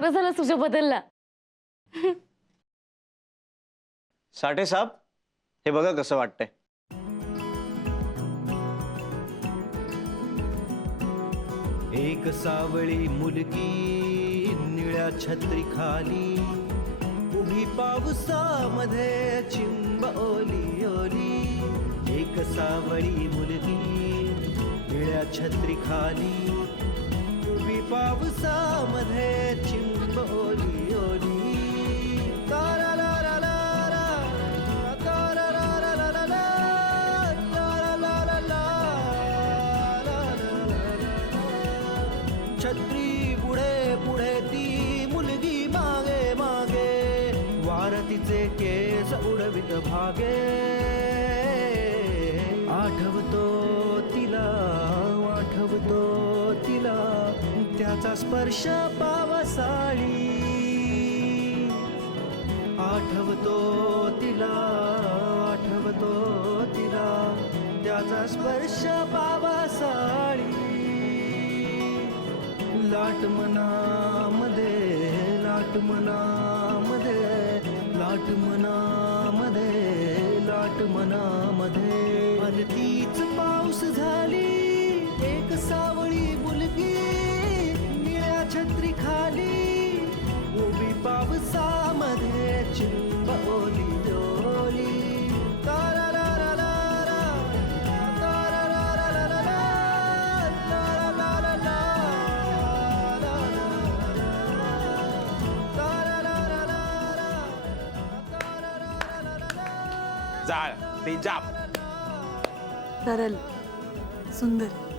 बरं झालं तुझ्या बदलला. साठे साहेब, हे बघा कसं वाटतंय. एक सावळी मुलगी निळ्या छत्री खाली उभी पावसामध्ये चिंब ओली ओली. एक सावळी मुलगी निळ्या छत्री खाली उभी पावसामध्ये चिंब ओली ओली. छत्री पुढे पुढे ती मुलगी मागे मागे वारतीचे केस उडवित भागे. आठवतो तिला त्याचा स्पर्श पावसाळी. आठवतो तिला त्याचा स्पर्श पावसाळी. लाट मनामध्ये आणि तीच पाऊस झाली. एक सावळी मुलगी निळ्या छत्री खाली उभी पावसामध्ये चिंब ओली ओली. जाळ ते जाप. सरळ सुंदर.